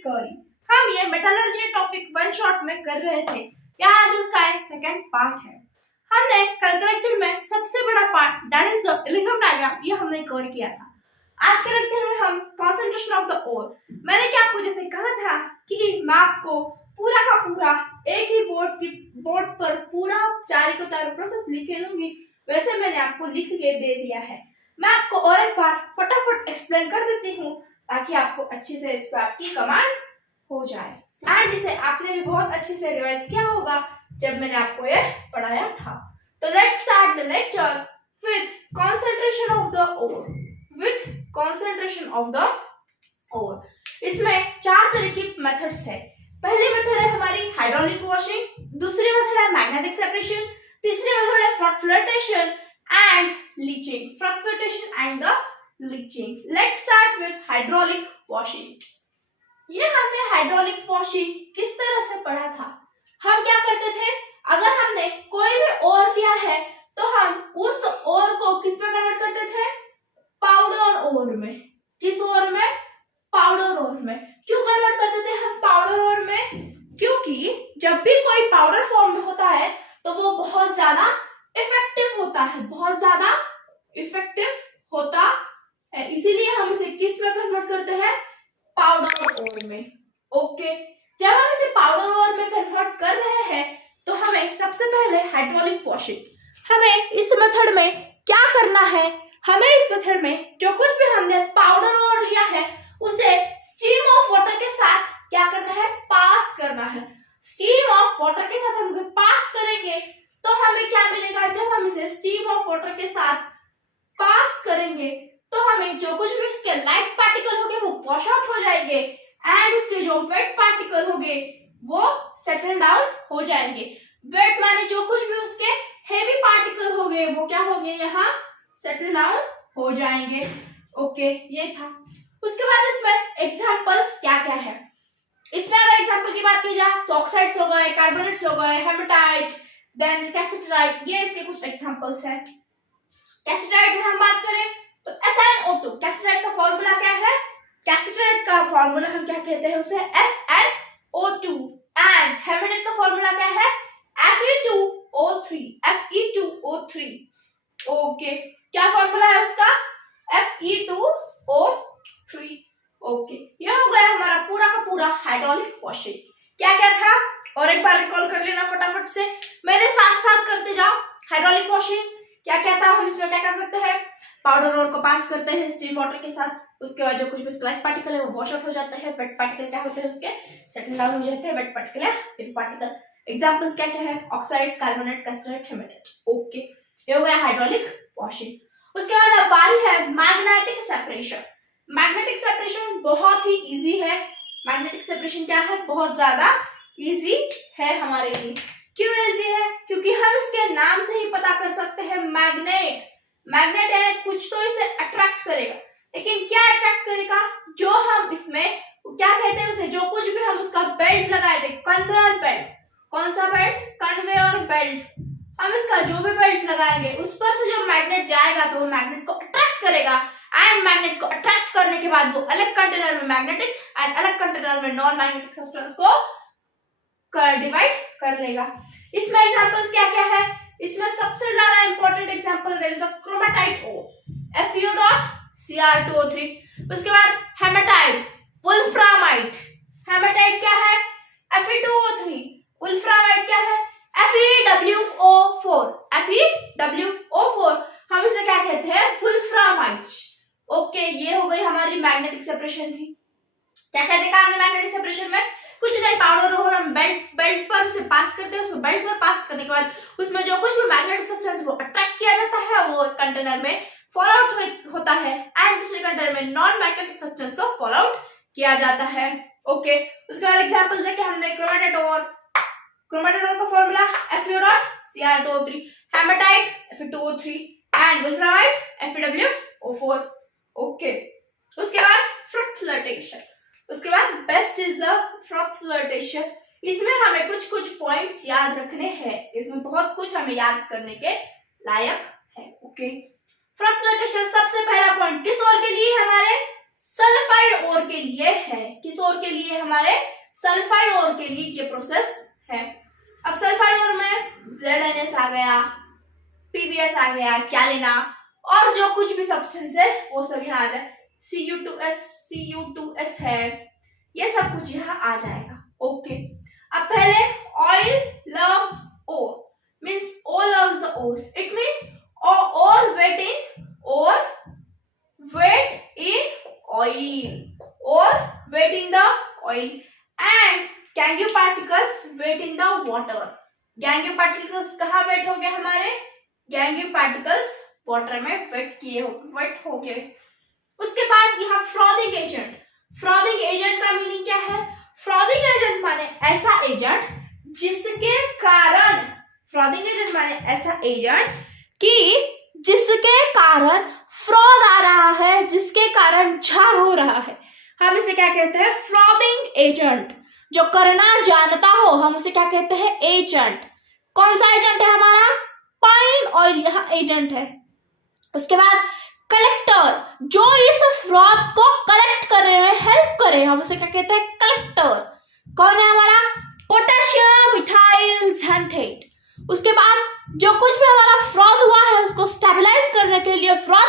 Scurry. हम ये metallurgy topic one shot में कर रहे थे। यह आज उसका एक सेकंड पार्ट है। हमने कल के लेक्चर में सबसे बड़ा part that is the lingam diagram ये हमने कवर किया था। आज के लेक्चर में हम कंसंट्रेशन ऑफ द ओर, मैंने क्या आपको जैसे कहा था कि मैं आपको पूरा का पूरा एक ही बोर्ड पर पूरा चारों प्रोसेस लिख के दूंगी, वैसे मैंने आपको लिख के दे दिया है। मैं आपको और एक बार फटाफट एक्सप्लेन कर देती हूँ ताकि आपको अच्छे से इस पर आपकी कमांड हो जाए एंड इसे आपने भी बहुत अच्छे से रिवाइज किया होगा जब मैंने आपको ये पढ़ाया था। तो let's start the lecture with concentration of the ore. इसमें चार तरह की मेथड्स है। पहली मेथड है हमारी हाइड्रोलिक वॉशिंग, दूसरी मेथड है मैग्नेटिक सेपरेशन, तीसरी मेथड है flotation and leaching. Let's start with hydraulic washing. ये हमने हाइड्रोलिक वॉशिंग किस तरह से पढ़ा था। हम क्या करते थे, अगर हमने कोई भी ओर लिया है तो हम उस ओर को किस में कन्वर्ट करते थे, पाउडर ओर में। किस ओर में? पाउडर ओर में। क्यों कन्वर्ट करते थे हम पाउडर ओर में? क्योंकि जब भी कोई पाउडर फॉर्म में होता है तो वो बहुत ज्यादा इफेक्टिव होता है, इसीलिए हम इसे किस में कन्वर्ट करते हैं, पाउडर ओर में। ओके, जब हम इसे पाउडर ओर में कन्वर्ट कर रहे हैं तो हमें सबसे पहले हाइड्रोलिक वॉशिंग, हमें इस मेथड में क्या करना है, हमें इस मेथड में जो कुछ भी हमने पाउडर ओर लिया है उसे स्टीम ऑफ वाटर के साथ क्या करना है, पास करना है। स्टीम ऑफ वाटर के साथ हम पास करेंगे तो हमें क्या मिलेगा, जब हम इसे स्टीम ऑफ वाटर के साथ पास करेंगे तो हमें जो कुछ भी इसके लाइट पार्टिकल होंगे वो वॉश आउट हो जाएंगे एंड उसके जो वेट पार्टिकल होंगे वो सेटल डाउन हो जाएंगे। वेट माने जो कुछ भी उसके हेवी पार्टिकल होंगे वो क्या होंगे, यहाँ सेटल डाउन हो जाएंगे। ओके, ये था। उसके बाद इसमें एग्जांपल्स क्या क्या है। इसमें अगर एग्जांपल की बात की जाए तो ऑक्साइड्स हो गए, कार्बोनेट्स हो गए, हेमेटाइट, देन कैसेटराइट, ये इसके कुछ एग्जांपल्स है। कैसेटराइट में हम बात करें तो SiO2, कैसेटराइट का फॉर्मूला क्या है, कैसेटराइट का फॉर्मूला हम क्या कहते हैं उसे, SnO2 एंड हेमेटाइट का फॉर्मूला क्या है, Fe2O3। ओके, क्या फॉर्मूला है उसका, Fe2O3। ओके, ये हो गया हमारा पूरा का पूरा हाइड्रोलिक वॉशिंग। क्या क्या था और एक बार रिकॉल कर लेना फटाफट से, मेरे साथ साथ करते जाओ। हाइड्रोलिक वॉशिंग क्या क्या था, हम इसमें क्या क्या करते हैं, पाउडर ओर को पास करते हैं स्टीम वाटर के साथ, उसके बाद जो कुछ भी स्लाइट पार्टिकल है वो वॉश आउट हो जाता है, वेट पार्टिकल क्या होते हैं उसके सेटल डाउन हो जाते हैं, वेट पार्टिकल है हेवी पार्टिकल। एग्जांपल्स क्या क्या है, oxides, carbonate, cassiterite, hematite. Okay, ये हो गया हाइड्रोलिक वॉशिंग। उसके बाद अब बारी है मैग्नेटिक सेपरेशन। मैग्नेटिक सेपरेशन बहुत ही इजी है। मैग्नेटिक सेपरेशन क्या है, बहुत ज्यादा इजी है हमारे लिए। क्यों इजी है, क्योंकि हम इसके नाम से ही पता कर सकते हैं, मैग्नेट है, कुछ तो इसे अट्रैक्ट करेगा, लेकिन क्या अट्रैक्ट करेगा, जो हम इसमें क्या कहते हैं उसे, जो कुछ भी हम उसका बेल्ट लगाए थे, कन्वेयर बेल्ट। कौन सा बेल्ट, कन्वेयर बेल्ट। हम इसका जो भी बेल्ट लगाएंगे उस पर से जो मैग्नेट जाएगा तो वो मैग्नेट को अट्रैक्ट करेगा एंड मैग्नेट को अट्रैक्ट करने के बाद वो अलग कंटेनर में मैग्नेटिक एंड अलग कंटेनर में नॉन मैग्नेटिक सब्सटेंस को डिवाइड कर लेगा। इसमें एग्जांपल्स क्या क्या है, इसमें सबसे ज्यादा important example there is a chromite ore, FeO.Cr2O3। उसके बाद हेमेटाइट, वुल्फ्रामाइट। हेमेटाइट क्या है, Fe2O3। वुल्फ्रामाइट क्या है, FeWO4। हम इसे क्या कहते हैं, वुल्फ्रामाइट। ओके, ये हो गई हमारी मैग्नेटिक सेपरेशन भी। क्या क्या देखा हमने मैग्नेटिक सेपरेशन में, कुछ नहीं, पाउडर और हम बेल्ट पर उसे पास करते हैं, उसमें बेल्ट पर पास करने के बाद उसमें जो कुछ भी मैग्नेटिक सब्सटेंस वो अट्रैक्ट किया जाता है वो कंटेनर में फॉल आउट होता है एंड दूसरे कंटेनर में नॉन मैग्नेटिक सब्सटेंस को फॉल आउट किया जाता है। ओके, उसके बाद एग्जांपल देखे हमने क्रोमेटाइट ओर का formula FeO.Cr2O3, hematite Fe2O3 and wolframite FeWO4। Okay, उसके बाद फ्लोटेशन। उसके बाद बेस्ट इज द फ्लोटेशन। इसमें हमें कुछ पॉइंट्स याद रखने हैं, इसमें बहुत कुछ हमें याद करने के लायक है। ओके, फ्लोटेशन सबसे पहला पॉइंट किस ओर के लिए, हमारे सल्फाइड ओर के लिए है। किस ओर के लिए? हमारे सल्फाइड ओर के लिए ये प्रोसेस है। अब सल्फाइड ओर में ZnS आ गया, PbS आ गया, क्या लेना, और जो कुछ भी सब्सटेंस है वो सब यहाँ आ जाए। Cu2S है, ये सब कुछ यहाँ आ जाएगा। ओके, अब पहले oil loves ore, means O loves the ore. It means ore wet in oil, or wet in the oil, and gangue particles wet in the water. gangue particles कहाँ wet हो गए हमारे? gangue particles water में wet हो गए। उसके बाद यहाँ फ्रॉथिंग एजेंट। फ्रॉथिंग एजेंट का मीनिंग क्या है? फ्रॉथिंग एजेंट माने ऐसा एजेंट जिसके कारण, फ्रॉथिंग एजेंट माने ऐसा एजेंट कि जिसके कारण फ्रॉद आ रहा है, जिसके कारण झाग हो रहा है, हम इसे क्या कहते हैं? Frothing agent. जो करना जानता हो हम उसे क्या कहते हैं? एजेंट। कौन सा एजेंट है हमारा? पाइन ऑयल यहाँ एजेंट है। उसके बाद कलेक्टर, जो इस फ्रॉद को कलेक्ट करने में हेल्प करे, हम उसे क्या कहते हैं? कलेक्टर। कौन है हमारा? Potassium ethyl xanthate। उसके बाद जो कुछ भी हमारा फ्रॉद हुआ है उसको स्टेबलाइज करने के लिए फ्रॉद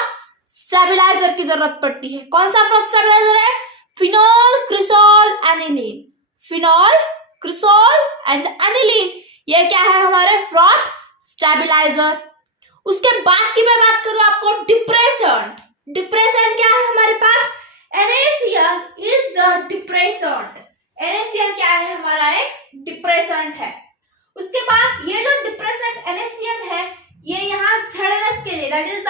स्टेबलाइजर की जरूरत पड़ती है। कौन सा फ्रॉद स्टेबलाइजर है? Phenol cresol aniline. Phenol cresol and aniline, ये क्या है? हमारे फ्रॉद स्टेबलाइजर। उसके बाद की मैं बात करूं आपको डिप्रेसेंट। डिप्रेसेंट क्या है हमारे पास? NaCl is the depressant. NaCl क्या है? हमारा एक डिप्रेसेंट है। उसके बाद ये जो डिप्रेसेंट NaCl है, ये यहाँ ZnS के लिए, दैट इज द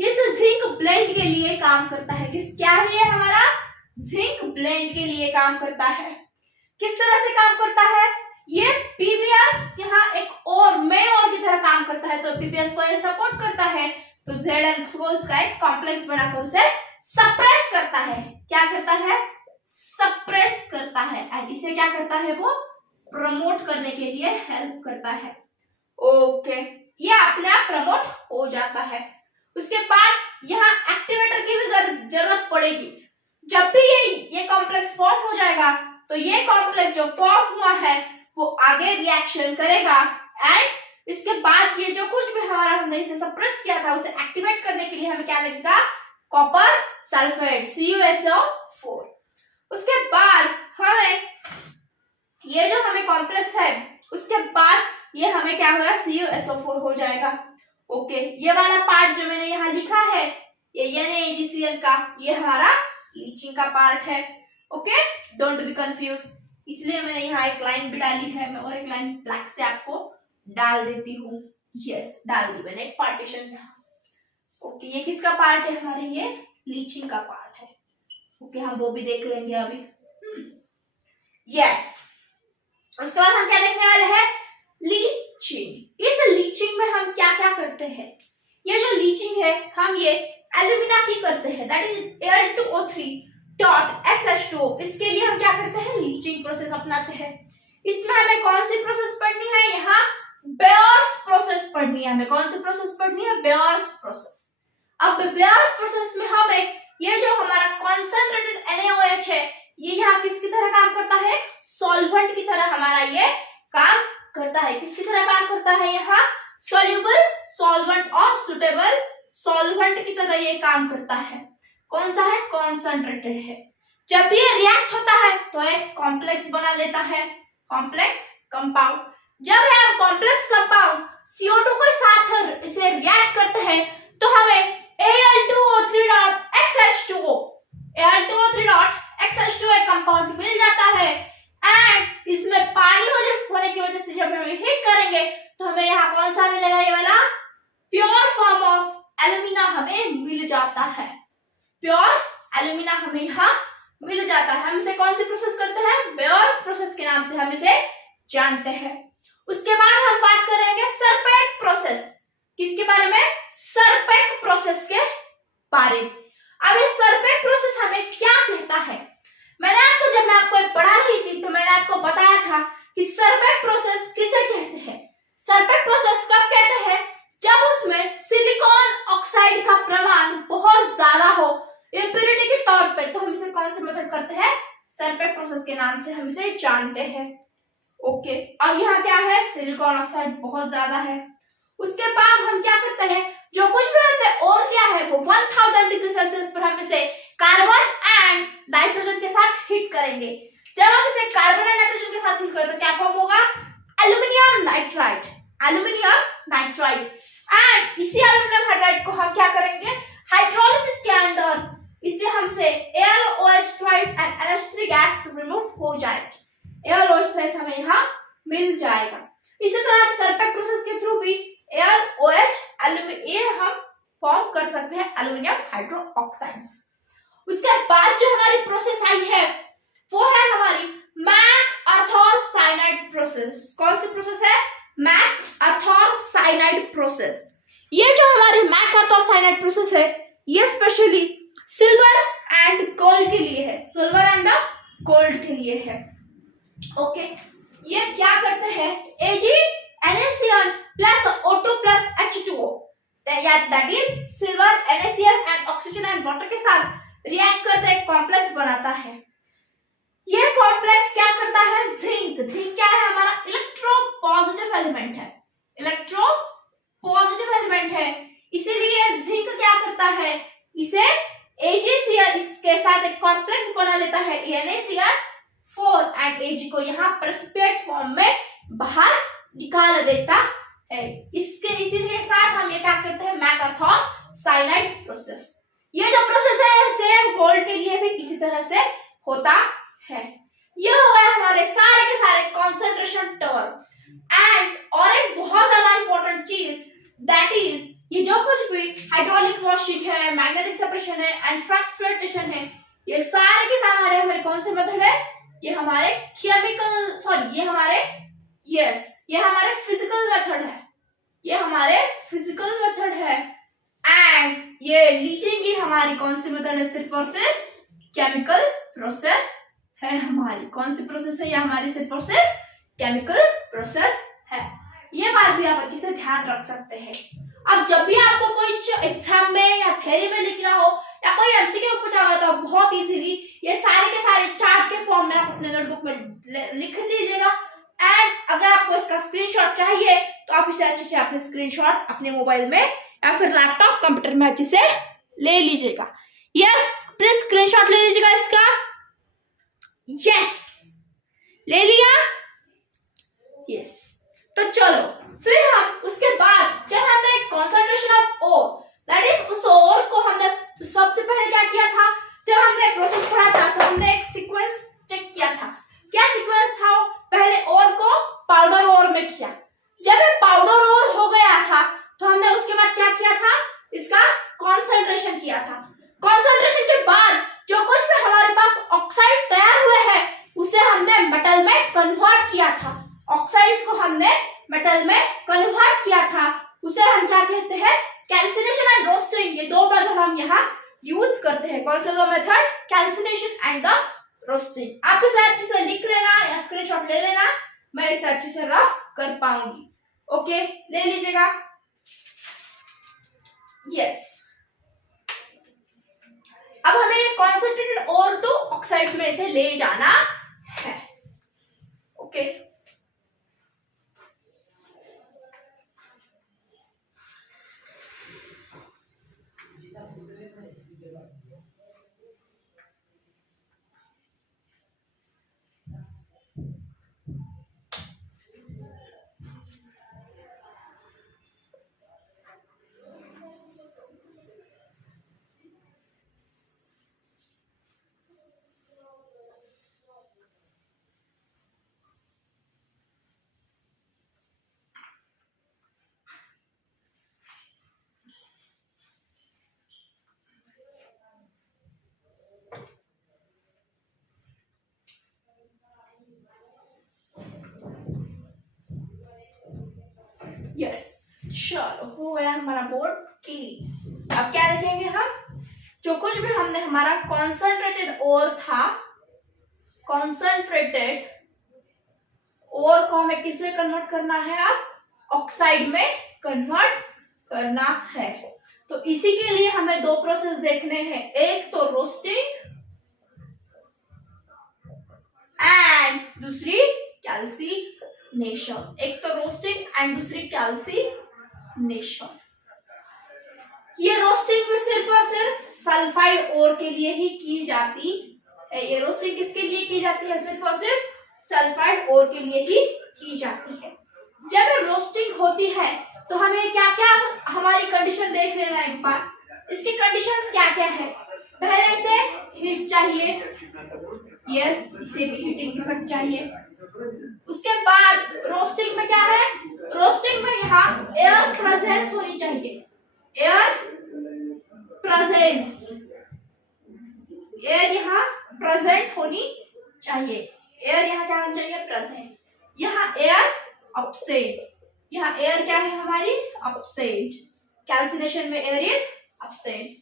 इस जिंक ब्लेंड के लिए काम करता है। किस क्या है ये हमारा? जिंक ब्लेंड के लिए काम करता है। किस तरह से काम करता है? ये PbS यहाँ एक और मेन और की तरह काम करता है, तो PbS को ये सपोर्ट करता है, तो Zn को इसका एक कॉम्प्लेक्स बनाकर उसे सप्रेस करता है। क्या करता है? सप्रेस करता है। एंड इसे क्या करता है? वो प्रमोट करने के लिए हेल्प करता है। ओके, ये अपने आप प्रमोट हो जाता है। उसके बाद यहाँ एक्टिवेटर की भी जरूरत पड़ेगी। जब भी ये कॉम्प्लेक्स फॉर्म हो जाएगा तो ये कॉम्प्लेक्स जो फॉर्म हुआ है वो आगे रिएक्शन करेगा, एंड इसके बाद ये जो कुछ भी हमारा हमने इसे सप्रेस किया था उसे एक्टिवेट करने के लिए हमें क्या लगेगा? Copper sulphate, CuSO4। उसके बाद हमें ये जो हमें कॉम्प्लेक्स है उसके बाद ये हमें क्या होगा? CuSO4 हो जाएगा। ओके, ये वाला पार्ट जो मैंने यहाँ लिखा है ये NaAgCl का, ये हमारा लीचिंग का पार्ट है। ओके, डोंट बी कंफ्यूज, इसलिए मैंने यहाँ एक लाइन भी डाली है। मैं और एक लाइन ब्लैक से आपको डाल देती हूँ। यस, डाल दी मैंने एक पार्टीशन यहाँ। ओके, ये किसका पार्ट है? हमारे ये लीचिंग का पार्ट है। ओके, हम वो भी देख लेंगे अभी। यस, उसके बाद हम क्या देखने वाले हैं? लीचिंग। इस लीचिंग में हम क्या क्या करते हैं? ये जो लीचिंग है हम ये एल्यूमिना की करते हैं, दैट इज Al2O3.XH2O। इसके लिए हम क्या करते हैं? लीचिंग प्रोसेस अपनाते हैं। इसमें हमें कौन सी प्रोसेस पढ़नी है? यहाँ बेयर्स प्रोसेस पढ़नी है। हमें कौन सी प्रोसेस पढ़नी है? Bears process. अब बेयर्स प्रोसेस में हमें ये जो हमारा कॉन्सेंट्रेटेड NaOH है ये यहाँ किसकी तरह काम करता है? सॉल्वेंट की तरह हमारा ये काम करता है। किसकी तरह काम करता है? यहाँ सोल्यूबल सॉल्वेंट और सुटेबल सॉल्वेंट की तरह ये काम करता है। कौन सा है? कॉन्सेंट्रेटेड है। जब ये रिएक्ट होता है तो एक कॉम्प्लेक्स बना लेता है, कॉम्प्लेक्स कंपाउंड। जब हम कॉम्प्लेक्स कंपाउंड CO2 के साथ इसे रिएक्ट करते हैं तो हमें Al2O3.XH2O एक कंपाउंड मिल जाता है, एंड इसमें पानी होने की वजह से जब हम हीट करेंगे तो हमें यहाँ कौन सा मिलेगा? ये वाला प्योर फॉर्म ऑफ एल्यूमिना हमें मिल जाता है। प्योर एल्यूमिना हमें यहाँ मिल जाता है। हम इसे कौन सी प्रोसेस करते हैं? बेयर्स प्रोसेस के नाम से हम इसे जानते हैं। उसके बाद हम बात करेंगे सरपेक प्रोसेस। किसके बारे में? सरपेक प्रोसेस के बारे में। अब ये सरपेक प्रोसेस हमें क्या कहता है? जब मैं आपको पढ़ा रही थी तो मैंने आपको बताया था कि सरपेक प्रोसेस किसे कहते हैं। सरपेक प्रोसेस कब कहते हैं? जब उसमें सिलिकॉन ऑक्साइड का प्रमाण बहुत ज्यादा हो इम्प्योरिटी के तौर पे, तो प्रोसेस के नाम से हम इसे जानते हैं। ओके, अब यहाँ क्या है, सिलिकॉन ऑक्साइड बहुत ज्यादा है। उसके बाद हम क्या करते हैं, जो कुछ भी हमने और लिया है वो 1000 डिग्री सेल्सियस पर हम इसे कार्बन एंड नाइट्रोजन के साथ हीट करेंगे। जब हम इसे कार्बन एंड नाइट्रोजन के साथ हीट करें तो क्या फॉर्म होगा, aluminium nitride, aluminium nitride. And इसी एल्यूमिनियम हाइड्राइड को हम क्या करेंगे, हाइड्रोलिसिस के अंदर इसे हमसे AlOH and NH3 gas remove हो जाएगी। AlOH हमें यहाँ मिल जाएगा। इसी तरह हम सरपेक प्रोसेस के थ्रू भी AlOH हम फॉर्म कर सकते हैं एल्यूमिनियम हाइड्रोक्साइड्स। उसके बाद जो हमारी प्रोसेस आई है वो है हमारी मैक-आर्थर साइनाइड प्रोसेस। कौन सी प्रोसेस है, मैक-आर्थर साइनाइड प्रोसेस। ये जो हमारी मैक-आर्थर साइनाइड प्रोसेस है ये स्पेशली सिल्वर एंड गोल्ड के लिए है, सिल्वर एंड गोल्ड के लिए है। ओके, ये क्या करते हैं, AgNaCl plus O2 plus H2O, that is silver, NaCl and oxygen and water के साथ रिएक्ट करते एक कॉम्प्लेक्स बनाता है। ये कॉम्प्लेक्स क्या करता है, जिंक क्या है, हमारा इलेक्ट्रोपॉजिटिव एलिमेंट है, इलेक्ट्रोपॉजिटिव एलिमेंट है। इसीलिए जिंक क्या करता है, इसे AgCl इसके साथ एक कॉम्प्लेक्स बना लेता है NaCl4 एंड Ag को यहाँ प्रेसिपिटेट फॉर्म में बाहर निकाल देता है। इसी के साथ हम ये क्या करते हैं, मैक-आर्थर साइनाइड प्रोसेस। ये जो प्रोसेस है सेम गोल्ड के लिए भी इसी तरह से होता है। ये हो गए हमारे सारे के सारे कॉन्सेंट्रेशन टर्म। एंड और एक बहुत ज्यादा इंपॉर्टेंट चीज दैट इज ये जो कुछ भी हाइड्रोलिक वॉशिंग है, मैग्नेटिक सेपरेशन है एंड फ्रैक्चुएशन है, ये सारे के सारे हमारे कौन से मेथड है, ये हमारे केमिकल सॉरी ये हमारे फिजिकल मेथड है, ये हमारे फिजिकल मेथड है। एंड ये लीचिंग की हमारी कौन सी मेथड है, सिर्फ और सिर्फ केमिकल प्रोसेस है हमारी। कौन सी प्रोसेस है, ये हमारी सिर्फ और सिर्फ केमिकल प्रोसेस है। ये बात भी आप अच्छे से ध्यान रख सकते हैं। अब जब भी आपको कोई एग्जाम में या थ्योरी में लिखना हो या कोई एमसीक्यू पूछा हो तो बहुत इजीली ये सारे के सारे चार्ट के फॉर्म में आप अपने नोटबुक में लिख लीजिएगा। एंड अगर आपको इसका स्क्रीनशॉट चाहिए तो आप इसे अच्छे से अपने स्क्रीनशॉट अपने मोबाइल में या फिर लैपटॉप कंप्यूटर में अच्छे से ले लीजिएगा। यस, प्लीज स्क्रीनशॉट ले लीजिएगा इसका। यस, ले लिया। यस, तो चलो फिर हम उसके बाद जब हमने concentration of ore that is उस ओर को हमने सबसे पहले क्या किया था, जब हमने प्रोसेस पढ़ा था तो हमने एक सीक्वेंस चेक किया था। क्या सीक्वेंस था, पहले ओर को पाउडर ओर में किया। जब ये पाउडर ओर हो गया था तो हमने उसके बाद क्या किया था, इसका कॉन्सेंट्रेशन किया था। कॉन्सेंट्रेशन के बाद जो कुछ भी हमारे पास ऑक्साइड तैयार हुए हैं उसे हमने मेटल में कन्वर्ट किया था। ऑक्साइड्स को हमने मेटल में कन्वर्ट किया था, उसे हम क्या कहते हैं, कैल्सिनेशन एंड रोस्टिंग। ये दो मेथड हम यहाँ यूज करते हैं। कौन से दो method, calcination and the roasting. आप इसे अच्छे से लिख लेना या स्क्रीनशॉट ले लेना, मैं इसे अच्छे से रफ कर पाऊंगी। ओके, ले लीजिएगा। यस, अब हमें ये कॉन्सेंट्रेटेड ओर टू ऑक्साइड्स में इसे ले जाना है। ओके, यस, चलो हो गया हमारा बोर्ड क्लीन। अब क्या देखेंगे हम, जो कुछ भी हमने हमारा कॉन्सेंट्रेटेड ओर था, कॉन्सेंट्रेटेड ओर को हमें किसे कन्वर्ट करना है, अब ऑक्साइड में कन्वर्ट करना है। तो इसी के लिए हमें दो प्रोसेस देखने हैं, एक तो रोस्टिंग दूसरी कैल्सिनेशन। एक तो रोस्टिंग एंड दूसरी कैल्सिनेशन। ये रोस्टिंग भी सिर्फ और सिर्फ सल्फाइड ओर के लिए ही की जाती है। ये रोस्टिंग किसके लिए की जाती है? सिर्फ और सिर्फ सल्फाइड ओर के लिए ही की जाती है। जब रोस्टिंग होती है तो हमें क्या क्या हमारी कंडीशन देख लेना एक बार। इसकी कंडीशंस क्या क्या है? पहले से हीट चाहिए, यस, इसे भी हीटिंग इफेक्ट चाहिए। उसके बाद रोस्टिंग में क्या है? रोस्टिंग में यहाँ एयर प्रेजेंस होनी चाहिए, एयर प्रेजेंस, एयर यहाँ प्रेजेंट होनी चाहिए। एयर यहाँ क्या होनी चाहिए? प्रेजेंट। यहाँ एयर अपसेट, यहाँ एयर क्या है हमारी? अपसेट। कैल्सिनेशन में एयर इज अपसेट।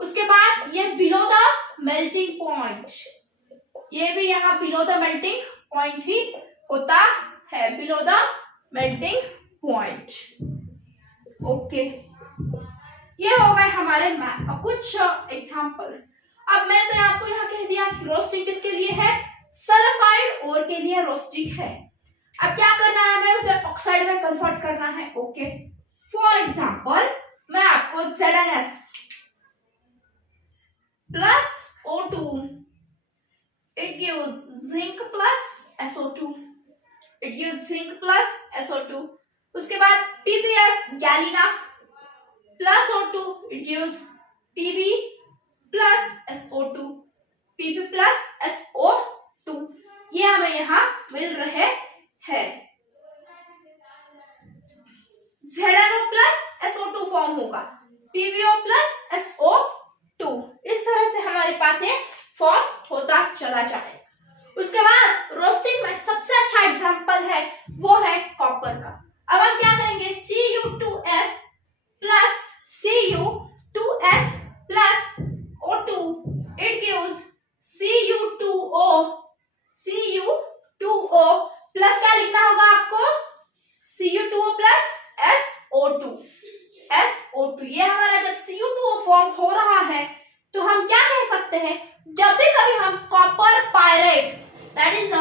उसके बाद ये बिलो द मेल्टिंग पॉइंट, ये भी यहाँ बिलो द मेल्टिंग पॉइंट ही होता है, below the melting point. Okay, ये हो गए हमारे कुछ एग्जांपल्स। अब मैं तो आपको यहाँ कह दिया कि रोस्टिंग किसके लिए है? सल्फाइड ओर के लिए रोस्टिंग है। अब क्या करना है? हमें उसे ऑक्साइड में कन्वर्ट करना है। ओके, फॉर एग्जांपल मैं आपको ZnS plus O2, it gives zinc plus SO2, it gives zinc plus SO2। उसके बाद PbS Galina plus O2, it gives Pb plus SO2, Pb plus SO2। ये हमें यहाँ मिल रहे हैं। ZnO प्लस SO2 फॉर्म होगा, PbO प्लस SO2। इस तरह से हमारे पास ये फॉर्म होता चला जाए। उसके बाद रोस्टिंग में सबसे अच्छा एग्जांपल है वो है कॉपर का। अब हम क्या करेंगे? Cu2S plus Cu2S plus O2, it gives Cu2O plus क्या लिखना होगा आपको? Cu2O plus SO2। ये हमारा जब Cu2O फॉर्म हो रहा है तो हम क्या कह सकते हैं? जब भी कभी हम copper pirate that is the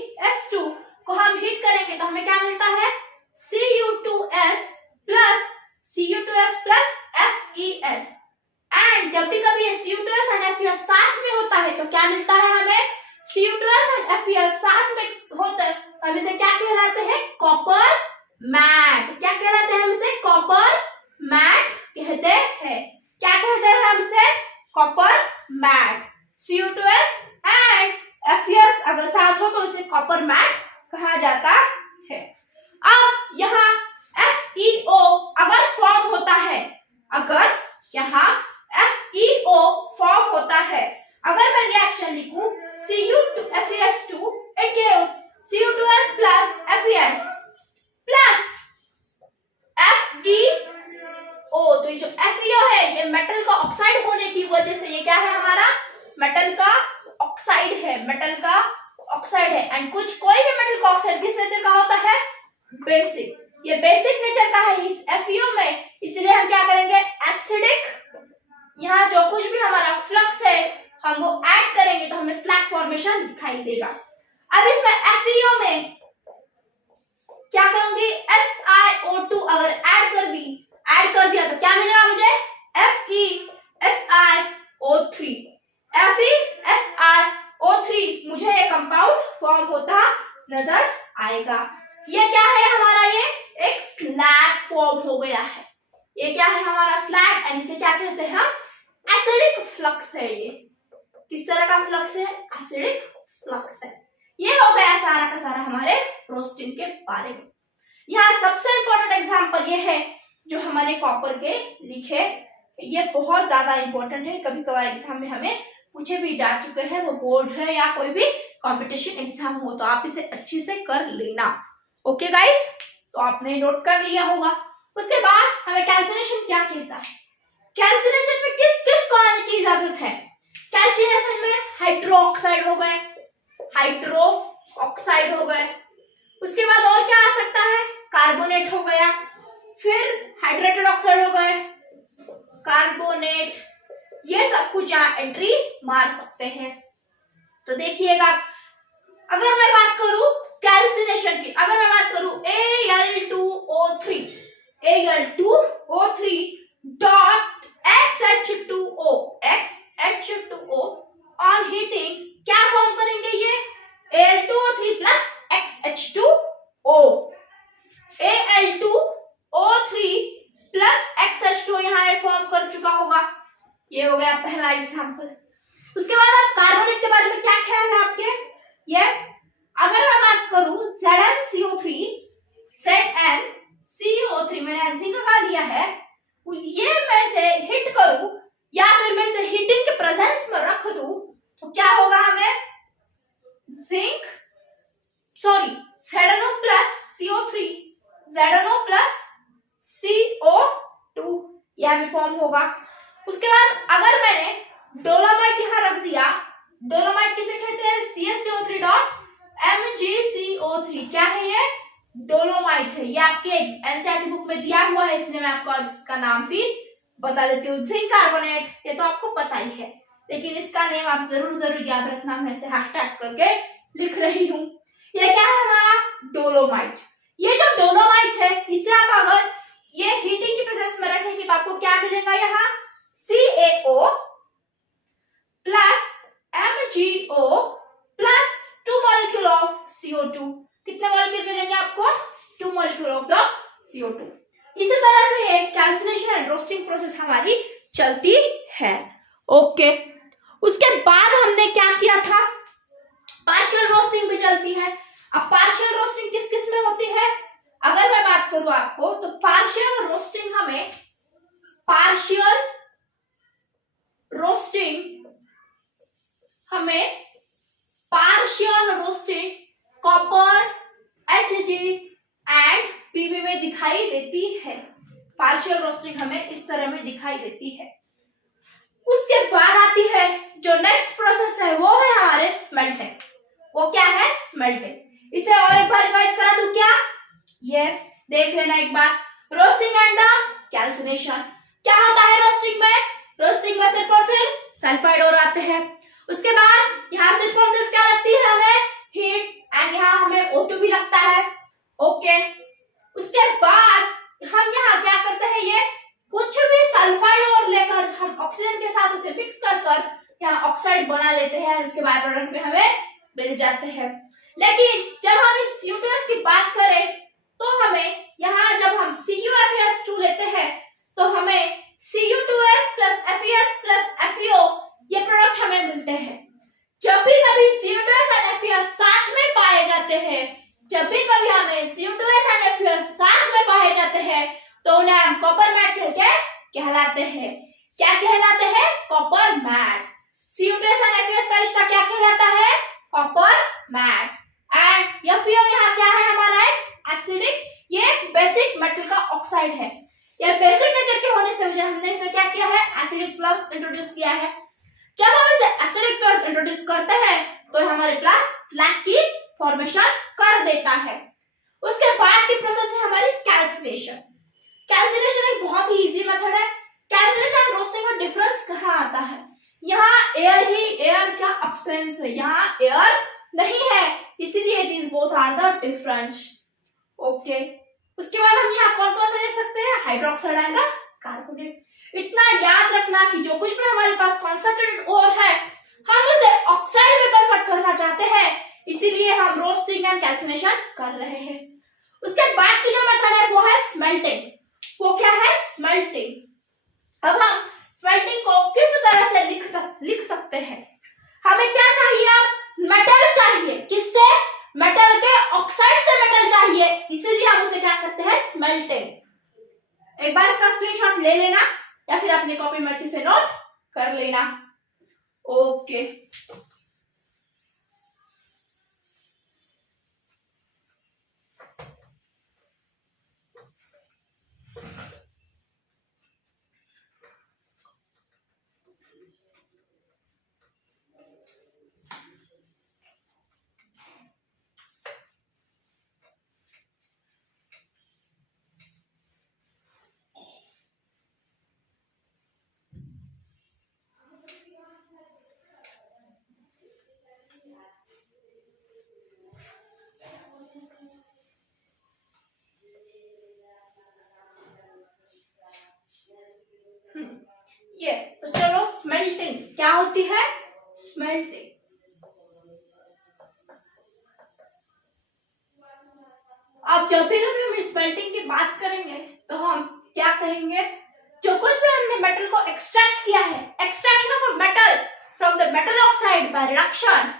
CuFeS2 को हम हीट करेंगे तो हमें क्या मिलता है? Cu2S plus FeS। एंड जब भी कभी ये Cu2S एंड FeS साथ में होता है तो क्या मिलता है हमें? Cu2S एंड FeS साथ में होता है तो हम इसे क्या कहलाते हैं? Copper matte. क्या कहलाते हैं हम इसे? कॉपर मैट कहते हैं। क्या कहते हैं हम इसे? Copper matte. Cu2S and FeS अगर साथ हो तो इसे कॉपर मैट कहा जाता है। अब यहाँ FeO अगर फॉर्म होता है, अगर यहाँ FeO फॉर्म होता है, अगर मैं रिएक्शन लिखूं Cu2FeS2 it gives Cu2S plus FeS plus FeO। तो ये जो FeO है ये मेटल का ऑक्साइड होने की वजह से ये क्या है? हमारा मेटल का ऑक्साइड है, मेटल का ऑक्साइड है। एंड कोई भी मेटल का ऑक्साइड किस नेचर का होता है? बेसिक। ये बेसिक नेचर का है इस FeO में, इसलिए हम क्या करेंगे? एसिडिक, यहाँ जो कुछ भी हमारा फ्लक्स है हम वो ऐड करेंगे तो हमें स्लैग फॉर्मेशन दिखाई देगा। अब इसमें FeO में क्या करूंगी? SiO2 अगर ऐड कर दिया तो क्या मिलेगा मुझे? FeSiO3। FeSiO3 मुझे ये कंपाउंड फॉर्म होता नजर आएगा। ये क्या है हमारा? ये एक स्लैग फॉर्म हो गया है। ये क्या है हमारा? स्लैग। एंड इसे क्या कहते हैं? एसिडिक फ्लक्स है। ये किस तरह का फ्लक्स है? एसिडिक फ्लक्स है। ये हो गया सारा का सारा हमारे रोस्टिंग के बारे में। यहाँ सबसे इंपॉर्टेंट एग्जांपल ये है जो हमारे कॉपर के लिखे, ये बहुत ज्यादा इंपॉर्टेंट है, कभी कभार एग्जाम में हमें पूछे भी जा चुके हैं, वो बोर्ड है या कोई भी कंपटीशन एग्जाम हो तो आप इसे अच्छे से कर लेना। ओके गाइस, तो आपने नोट कर लिया होगा। उसके बाद हमें कैल्सिनेशन क्या कहता है? कैल्सिनेशन में किस किस को आने की इजाजत है? कैल्सिनेशन में हाइड्रो ऑक्साइड हो गए, हाइड्रो ऑक्साइड हो गए। उसके बाद और क्या आ सकता है? कार्बोनेट हो गया, फिर हाइड्रेटेड ऑक्साइड हो गए, कार्बोनेट, ये सब कुछ यहाँ एंट्री मार सकते हैं। तो देखिएगा, अगर मैं बात करूं कैल्सिनेशन की, अगर मैं बात करूं Al2O3 dot XH2O on heating क्या फॉर्म करेंगे ये Al2O3 plus XH2O। Al2O3 plus XH2O यहाँ फॉर्म कर चुका होगा। ये हो गया पहला एग्जांपल। उसके बाद अब कार्बोनेट के बारे में क्या ख्याल है आपके? यस, अगर मैं बात करूं ZnCO3 मैंने जिंक का लिया है, ये मैं से हिट करूं या फिर मैं से हीटिंग के प्रेजेंस में रख दूं तो क्या होगा हमें zinc ZnO plus CO3 ZnO plus CO2 यह भी फॉर्म होगा। उसके बाद अगर मैंने डोलोमाइट यहाँ रख दिया, डोलोमाइट किसे कहते हैं? CaCO3 dot MgCO3। क्या है ये? डोलोमाइट है। ये आपके एनसीईआरटी बुक में दिया हुआ है, इसलिए मैं आपको इसका नाम भी बता देती हूँ। जिंक कार्बोनेट, ये तो आपको पता ही है, लेकिन इसका नेम आप जरूर याद रखना। मैं इसे हैशटैग करके लिख रही हूँ। ये क्या है हमारा? डोलोमाइट। ये जो डोलोमाइट है, इसे आप अगर ये हीटिंग की प्रेजेंस में रखेंगे तो आपको क्या मिलेगा? यहाँ CaO plus MgO plus 2 molecule of CO2। कितने मॉलिक्यूल मिलेंगे आपको? 2 मॉलिक्यूल ऑफ द CO2। इसी तरह से ये कैल्सिनेशन एंड रोस्टिंग प्रोसेस हमारी चलती है। ओके, उसके बाद हमने क्या किया था? पार्शियल रोस्टिंग भी चलती है। अब पार्शियल रोस्टिंग किस किस में होती है? अगर मैं बात करूं आपको तो partial roasting copper, Hg and Pb में दिखाई देती है। पार्शियल रोस्टिंग हमें इस तरह में दिखाई देती है। उसके बाद आती है जो नेक्स्ट प्रोसेस है, वो है हमारे स्मेल्टिंग। वो क्या है? स्मेल्टिंग। इसे और एक बार रिवाइज करा दूं क्या? यस, देख लेना एक बार। Roasting and calcination. क्या होता है रोस्टिंग में? रोस्टिंग में सिर्फ और सिर्फ सल्फाइड और आते हैं। उसके बाद यहाँ सिर्फ और सिर्फ क्या लगती है हमें? हीट, एंड यहाँ हमें O2 भी लगता है। ओके, उसके बाद हम यहाँ क्या करते हैं? ये कुछ भी सल्फाइड और लेकर हम ऑक्सीजन के साथ उसे मिक्स कर यहाँ ऑक्साइड बना लेते हैं, उसके बाय प्रोडक्ट में हमें मिल जाते हैं। लेकिन जब हम इस CO2 की बात करें तो हमें यहाँ जब हम CuFeS2 लेते हैं तो हमें Cu2S plus FeS plus FeO ये प्रोडक्ट हमें मिलते हैं। जब भी कभी CO2S और FeS साथ में पाए जाते हैं, तो उन्हें हम कॉपर मैट करके कहलाते हैं। क्या कहलाते हैं? Copper matte. CO2S और FeS का रिश्ता क्या कहलाता है? Copper matte. एंड FeO यहाँ क्या है हमारा? एसिडिक, ये बेसिक मेटल का ऑक्साइड है। यह बेसिक नेचर के होने से वजह हमने इसमें क्या किया है? एसिडिक प्लस इंट्रोड्यूस किया है। जब हम इसे एसिडिक प्लस इंट्रोड्यूस करते हैं तो हमारे पास स्लैग की फॉर्मेशन कर देता है। उसके बाद की प्रोसेस है हमारी कैल्सिनेशन। कैल्सिनेशन एक बहुत ही इजी मेथड है। कैल्सिनेशन और रोस्टिंग में डिफरेंस कहाँ आता है? यहाँ एयर का अब्सेंस है, यहाँ एयर नहीं है, इसीलिए these both are the different. Okay, उसके बाद हम यहाँ कौन कौन सा ले सकते हैं? Hydroxide and carbonate. इतना याद रखना कि जो कुछ भी हमारे पास कॉन्सेंट्रेटेड ओर है, हम उसे ऑक्साइड में कन्वर्ट करना चाहते हैं, इसीलिए हम रोस्टिंग एंड कैल्सिनेशन कर रहे हैं। उसके बाद की जो मेथड है वो है स्मेल्टिंग। वो क्या है? स्मेल्टिंग। अब हम स्मेल्टिंग को किस तरह से लिख सकते हैं? हमें क्या चाहिए? अब मेटल चाहिए। किससे? मेटल के ऑक्साइड से मेटल चाहिए, इसीलिए हम उसे क्या करते हैं? स्मेल्टिंग। एक बार इसका स्क्रीनशॉट ले लेना या फिर अपनी कॉपी में अच्छे से नोट कर लेना। ओके, होती है स्मेल्टिंग। अब जब भी कभी हम स्मेल्टिंग की बात करेंगे तो हम क्या कहेंगे, जो कुछ भी हमने मेटल को एक्सट्रैक्ट किया है, extraction of a metal from the metal oxide by reduction,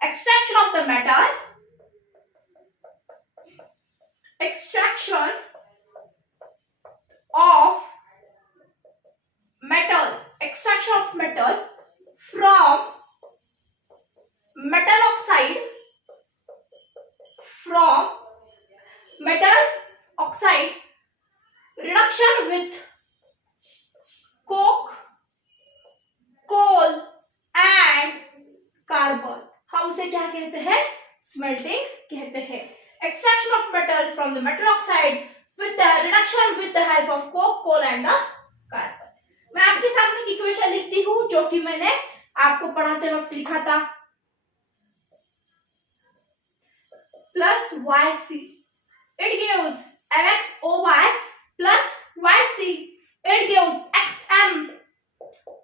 extraction of the metal, extraction of metal, extraction of metal from metal oxide, from metal oxide, reduction with coke, coal and carbon, हम उसे क्या कहते हैं, smelting कहते हैं। Extraction of metal from the metal oxide with the reduction with the help of coke, coal and the carbon. मैं आपके सामने एक इक्वेशन लिखती हूँ जो कि मैंने आपको पढ़ाते वक्त लिखा था, plus Y C, it gives MXOY plus YC, it gives XM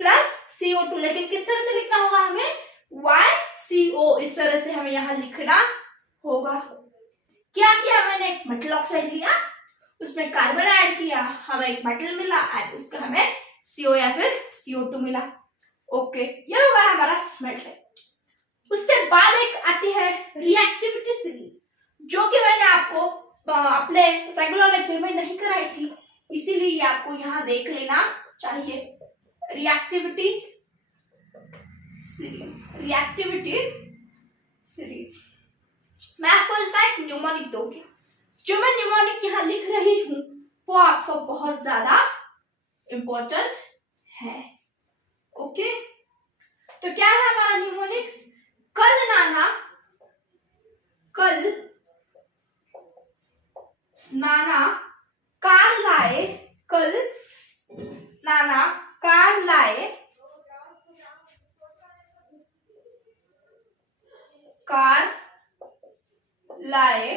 plus CO2। लेकिन किस तरह से लिखना होगा हमें, YCO, इस तरह से हमें यहां लिखना होगा। क्या किया मैंने, एक मेटल ऑक्साइड लिया, उसमें कार्बन ऐड किया, हमें एक मेटल मिला एंड उसका हमें CO या फिर CO2 मिला। ओके, ये होगा हमारा स्मेल्टिंग। उसके बाद एक आती है रिएक्टिविटी सीरीज, जो कि मैंने आपको अपने रेगुलर लेक्चर में नहीं कराई थी, इसीलिए ये आपको यहाँ देख लेना चाहिए। रिएक्टिविटी सीरीज, रिएक्टिविटी सीरीज, मैं आपको इसका एक न्यूमोनिक दूंगी। जो मैं न्यूमोनिक यहाँ लिख रही हूँ वो आपको बहुत ज्यादा इंपॉर्टेंट है। ओके, तो क्या है हमारा न्यूमोनिक्स, कल नाना कार लाए, कल नाना कार लाए, कार लाए,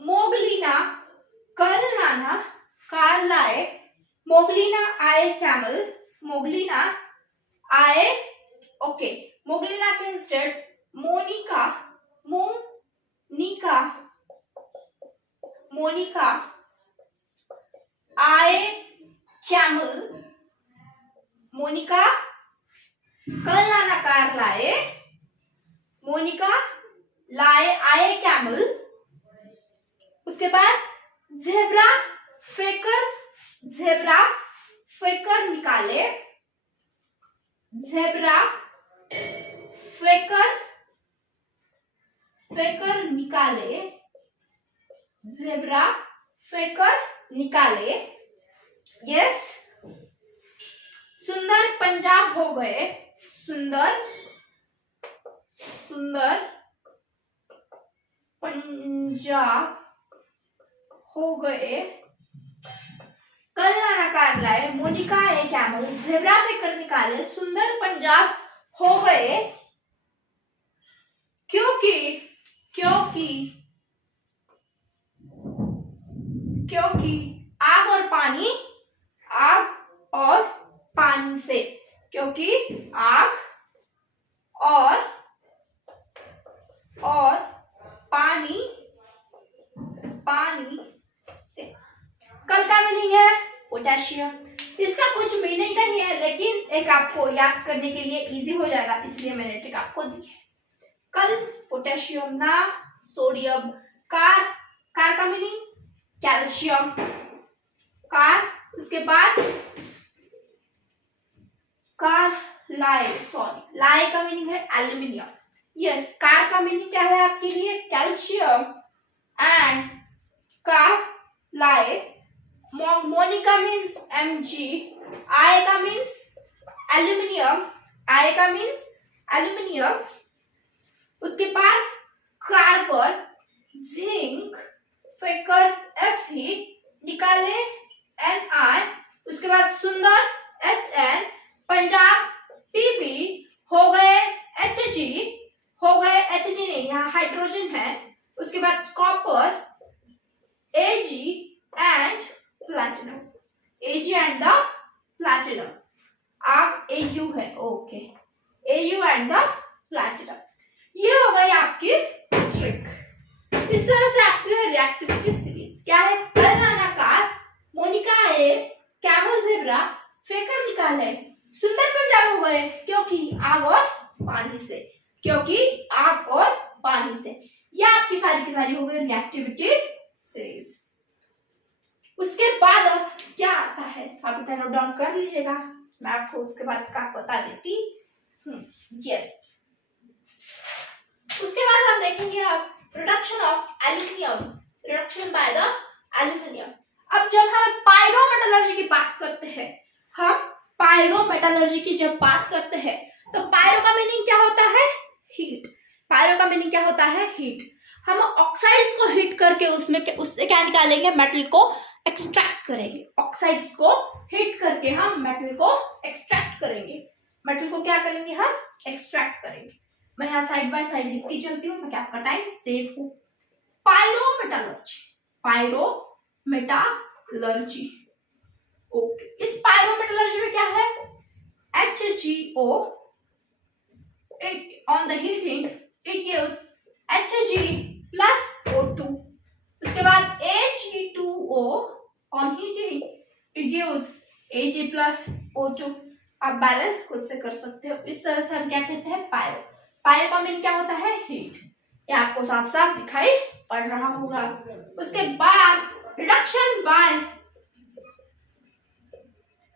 मोगलीना, कल नाना कार लाए, मोगलीना आए कैमल, मोगलीना आए, ओके, मोगलीना के इंस्टेड मोनिका, मोनिका आए कैमल, मोनिका कल नाना कार लाए, मोनिका लाए आए कैमल। उसके बाद ज़ेब्रा फेकर निकाले, ज़ेब्रा फेकर निकाले, ज़ेब्रा फेकर निकाले, यस। सुंदर पंजाब हो गए, सुंदर पंजाब हो गए, कल नाना कार लाए, मोनिका आए कैमल, ज़ेब्रा फेकर निकाले, सुंदर पंजाब हो गए, क्योंकि आग और पानी से, क्योंकि आग और पानी से। कल का मीनिंग है पोटेशियम। इसका कुछ मीनिंग नहीं है, लेकिन एक आपको याद करने के लिए इजी हो जाएगा, इसलिए मैंने ट्रिक आपको दी है। कल पोटेशियम, ना सोडियम, कार का मीनिंग कैल्शियम, कार। उसके बाद कार लाए, सॉरी, लाए का मीनिंग है एल्यूमिनियम, यस। कार का मीनिंग क्या है आपके लिए, कैल्शियम एंड कार लाए। मोनिका मीन्स Mg, आए का मीन्स एल्यूमिनियम, उसके बाद कार्बन, जिंक, फेकर Fe निकाले Na, उसके बाद सुंदर Sn, पंजाब Pb, हो गए Hg, नहीं, यहाँ हाइड्रोजन है। उसके बाद copper Ag and platinum, Ag and the AU है, okay, AU and the platinum. ये हो गई आपकी ट्रिक। इस तरह से आपकी रिएक्टिविटी सीरीज क्या है, अनाकार, मोनिका ए, कैमल ज़ेब्रा, फेकर निकाले, सुंदर पंजाब हो गए क्योंकि आग और पानी से, क्योंकि आग और पानी से। ये आपकी सारी की सारी हो गई रिएक्टिविटी सीरीज। उसके बाद अब क्या आता है, आप इतना नोट डाउन कर लीजिएगा, मैं आपको उसके बाद का बता देती यस। उसके बाद हम देखेंगे अब reduction of aluminium, reduction by the aluminium. अब जब हम पायरोमेटलर्जी की बात करते हैं, हम पायरोमेटलर्जी की जब बात करते हैं तो पायरो का मीनिंग क्या होता है, हीट। पायरो का मीनिंग क्या होता है, हीट। हम ऑक्साइड्स को हीट करके उससे क्या निकालेंगे, मेटल को एक्सट्रैक्ट करेंगे। ऑक्साइड्स को हीट करके हम मेटल को एक्सट्रैक्ट करेंगे। मेटल को क्या करेंगे, हम एक्सट्रैक्ट करेंगे। मैं यहाँ साइड बाय साइड लिखती चलती हूँ ताकि आपका टाइम सेव हो। Pyrometallurgy, pyrometallurgy, okay. इस पायरोमेटलर्जी में क्या है, HgO, on the heating it gives Hg plus O2। उसके बाद Ag2O on heating it gives Ag plus O2। आप बैलेंस खुद से कर सकते हो। इस तरह से हम क्या कहते हैं, पायरो। पायरो का मीनिंग क्या होता है, हीट। ये आपको साफ साफ दिखाई पड़ रहा होगा। उसके बाद रिडक्शन बाय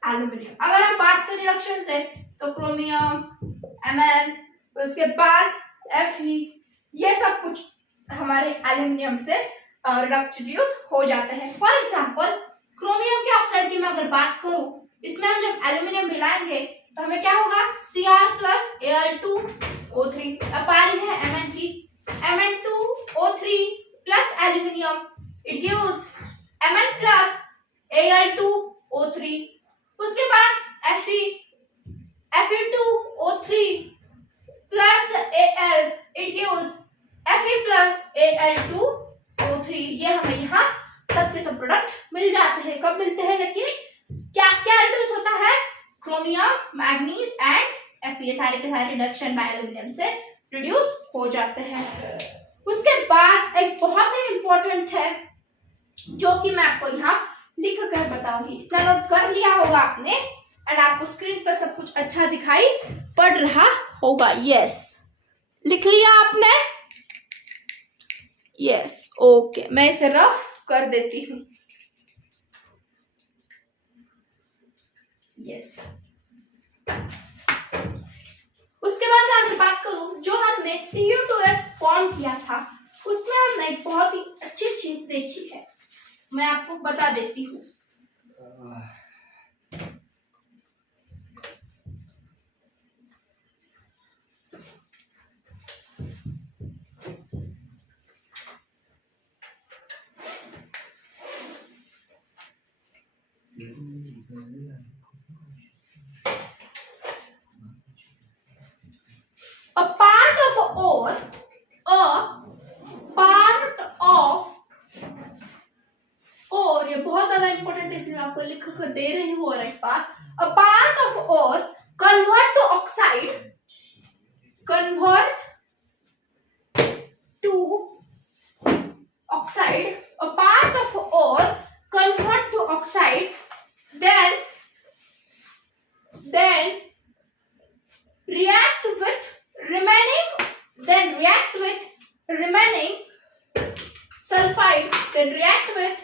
एल्यूमिनियम। अगर हम बात करें रिडक्शन से तो क्रोमियम, Mn, उसके बाद Fe, ये सब कुछ हमारे एल्यूमिनियम से रिड्यूस हो जाते हैं। फॉर एग्जांपल क्रोमियम के ऑक्साइड की मैं अगर बात करूं, इसमें हम जब एल्यूमिनियम मिलाएंगे तो हमें क्या होगा, Cr plus Al2O3। अब बारी है Mn की, Mn2O3 plus aluminium it gives Mn plus Al2O3। उसके बाद Fe2O3 plus Al it gives Fe plus Al2O3। ये हमें यहाँ सब के सब प्रोडक्ट मिल जाते हैं। कब मिलते हैं, लेकिन क्या क्या रिड्यूस होता है, क्रोमियम, मैग्नीज एंड Fe, ये सारे के सारे रिडक्शन बाय एल्यूमिनियम से रिड्यूस हो जाते हैं। उसके बाद एक बहुत ही इंपॉर्टेंट है जो कि मैं आपको यहाँ लिख कर बताऊंगी। इतना नोट कर लिया होगा आपने एंड आपको स्क्रीन पर सब कुछ अच्छा दिखाई पड़ रहा होगा। यस, लिख लिया आपने, यस, ओके। मैं इसे रफ कर देती हूँ, यस। उसके बाद मैं अगर बात करूं, जो हमने Cu2S फॉर्म किया था उसमें हमने बहुत ही अच्छी चीज देखी है, मैं आपको बता देती हूँ। A part of ore, ये बहुत ज्यादा इंपॉर्टेंट है, इसलिए मैं आपको लिख कर दे रही हूँ। और एक बार, a part of ore convert to oxide, a part of ore convert to oxide, then react with remaining sulfide, then react with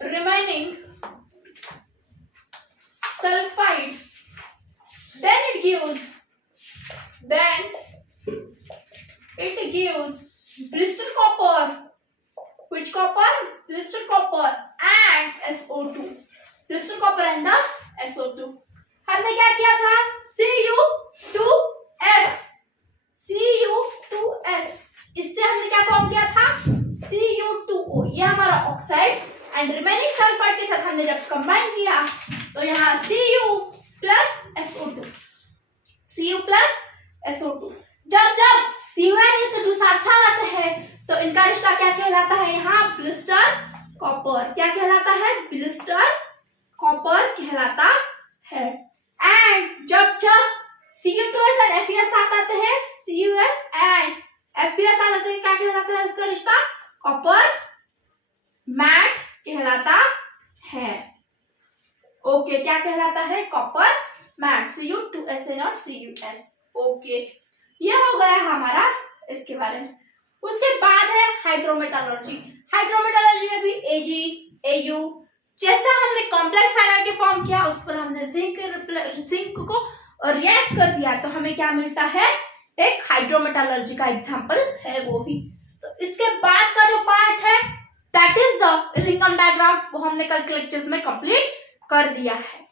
remaining sulfide, then it gives blister copper. Which copper? Blister copper and SO2. Blister copper and the SO2. हमने क्या किया था, Cu2S, इससे हमने क्या form किया था, Cu2O। ये हमारा ऑक्साइड एंड रिमेनिंग सल्फाइड के साथ हमने जब कंबाइन किया तो यहाँ Cu plus SO2। जब Cu and SO2 साथ आते हैं तो इनका रिश्ता क्या कहलाता है, यहाँ ब्लिस्टर कॉपर। क्या कहलाता है, ब्लिस्टर कॉपर कहलाता है। एंड जब ये क्या कहलाता है? Copper matte, Cu2SaCuS। ओके, ये हो गया हमारा इसके बारे में। उसके बाद है हाइड्रोमेटालर्जी। हाइड्रोमेटालर्जी में भी Ag, Au, जैसा हमने कॉम्प्लेक्स आयन के फॉर्म किया उस पर हमने जिंक को रिएक्ट कर दिया तो हमें क्या मिलता है? एक हाइड्रोमेटालर्जी का एग्जांपल है वो भी। तो इसके बाद का जो पार्ट है दैट इज द रिंगम डायग्राम, वो हमने कल के लेक्चर्स में कंप्लीट कर दिया है।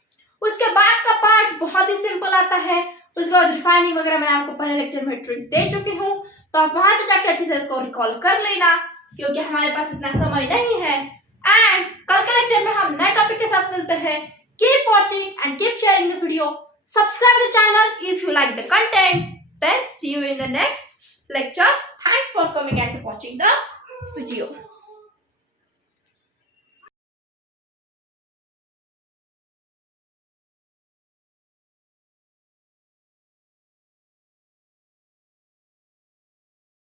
उसके बाद का पार्ट बहुत ही सिंपल आता है। उसके बाद रिफाइनिंग वगैरह मैंने आपको पहले लेक्चर में ट्रिक दे चुकी हूँ, तो आप वहां से जाके अच्छे से इसको रिकॉल कर लेना, क्योंकि हमारे पास इतना समय नहीं है। एंड कल के लेक्चर में हम नए टॉपिक के साथ मिलते हैं। Keep watching and keep sharing the video. Subscribe the channel if you like the content. Then see you in the next lecture. Thanks for coming and watching the video.